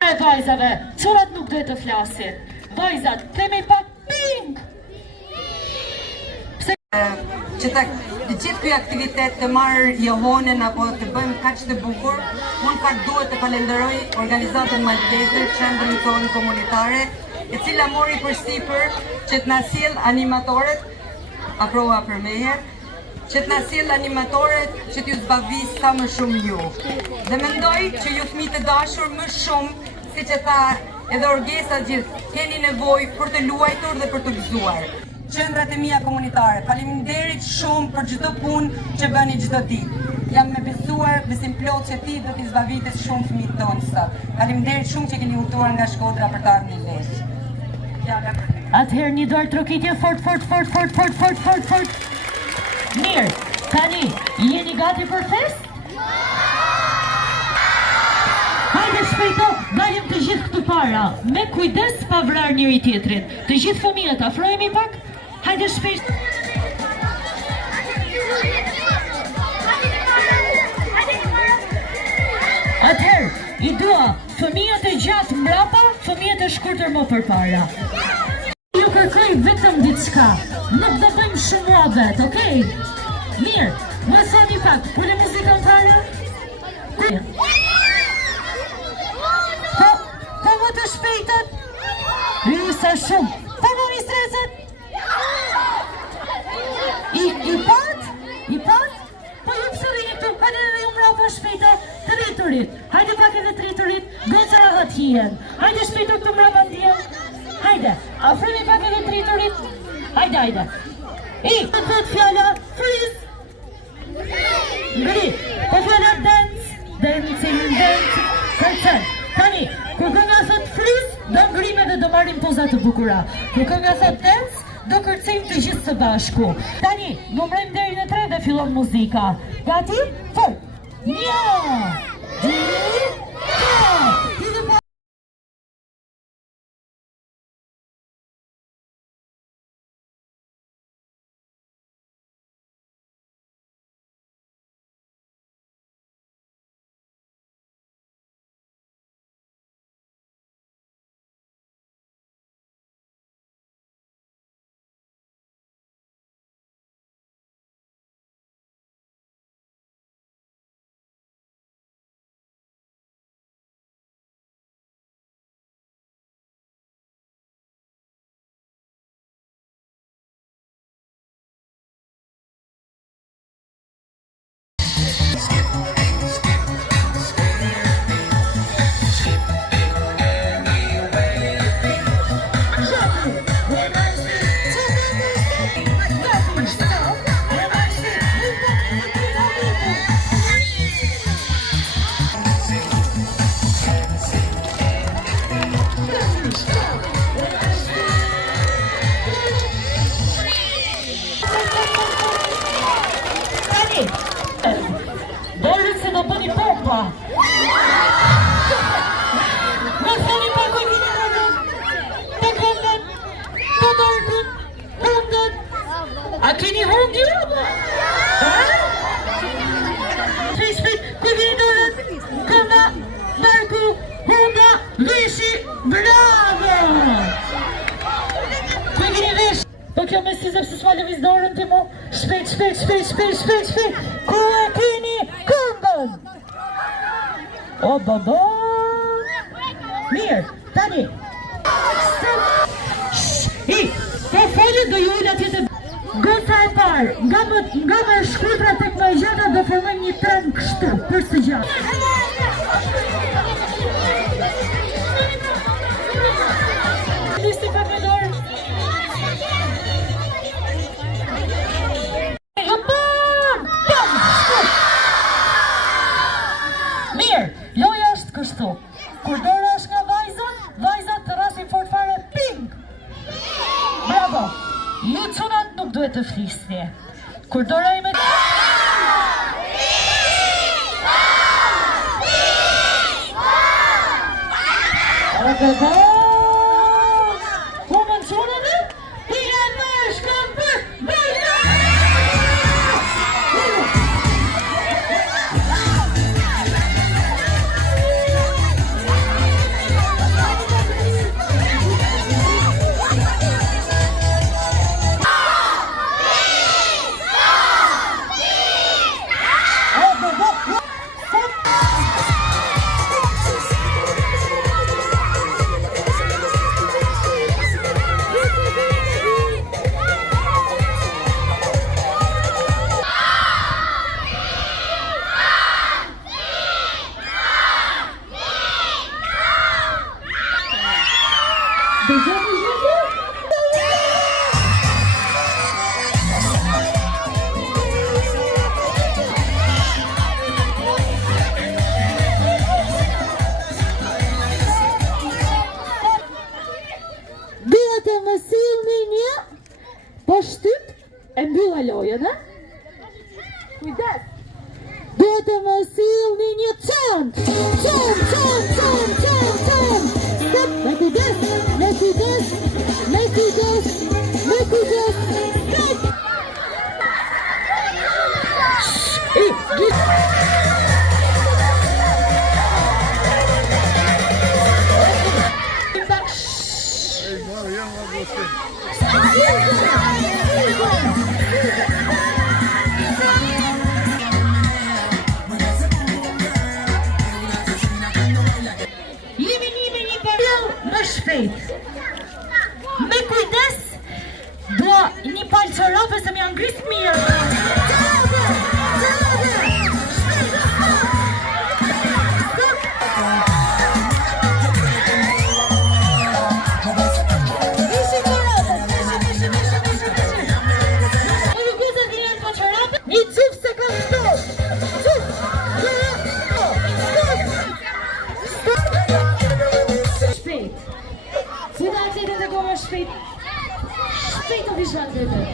Vajzave, çurat nuk duhet të flasin. Vajzat, themi pak ping! Që të gjithë këj aktivitet të marrë johonën apo të bëjmë kaq të bukur, unë pak duhet të falenderoj organizatën malteze, qendrën tonë komunitare, e cila mori përsipër që të na sjell animatorët, aprova për meje, që të na sjell animatorët që t'ju zbavis sa më shumë ju. Dhe mendoj që ju fëmijë të dashur më shumë, si që tha edhe Orgesa gjithë, keni nevojë për të luajtur dhe për të gëzuar. Qendrat e mia komunitare, faleminderit shumë për çdo punë që bëni çdo ditë. Jam me besuar, besim plot që ti do t'i zbavites shumë fëmijët tonë sot. Faleminderit shumë që keni udhëtuar nga Shkodra për të ardhur në Lezhë. Atëherë një dorë trokitje fort. Mirë, tani, jeni gati për fest? Hajde shpejto, dalim të gjithë këtu para, me kujdes pa vrar njëri tjetrin. Të gjithë fëmijët, afrohemi pak? Hajde shpejt. Atëherë, i dua fëmijët e gjatë mbrapa, fëmijët e shkurtër më përpara. Ju kërkoj vetëm diçka, nuk do bëjmë shumë muhabet, okej? Mirë, më thoni pak, për muzikën fare? Po më të shpejtët? Sa shumë, po më mi streset? I pat? Po ju pësë rinjë këtu, hajde dhe ju mrapa shpejta, të rriturit, hajde pak edhe të rriturit, goca ahat hien, hajde shpejtu këtu mrapa të hien, hajde, afrëmi pak edhe të rriturit, hajde. Të thot fjalla, freeze, ngri, po fjalla dancing, kërcen, tani, kur kënga thot freeze, do ngrime dhe do marrim pozat të bukura, kur kënga thot dance, do kërcejmë të gjithë së bashku. Tani, numrojmë deri në 3 dhe fillon muzika. Gati? Fort! 1, 2, 3! Dorën se do bëni pompa. Më thoni pa kujtën, të këndën, të dorën, hundën. A keni hundë? Shpejt, kujtën dorën, kënda, barku, hunda, vishi, bravo! Kujtën vish. Po kjo me si zepse s'ma lëviz dorën ti mu. Shpejt. Ku e keni këngën? O, baba. Mirë, tani. Po folje do ju ila tjetë. Goca e parë, nga më shkurtra tek më gjata do formojmë një tren kështu, për së gjatë. Listi pa me dorë. Kur dora është nga vajzat të rasin fort fare, ping! Bravo! Ju cunat nuk duhet të flisni. Kur dora i me... Ku më në cunat e? I e në shkëm për vajzat! Duhet të më sillni një po shtyp e mbylla lojën, e? Kujdes! Duhet të më sillni një çantë! Çantë! Stop! Me kujdes! Stop! Më shpejt. Me kujdes, do një palë çorape se më janë ngris mirë. Një quf se kam shpejt. Cila atletet e goma shpejt. Shpejt o vishë atletet.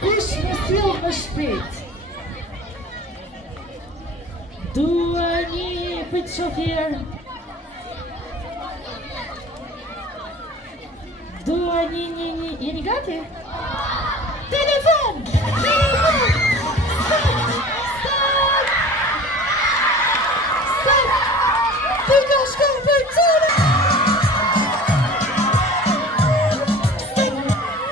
Kush më sill më shpejt. Dua një pëjtë shofer. Dua një. Jeni gati?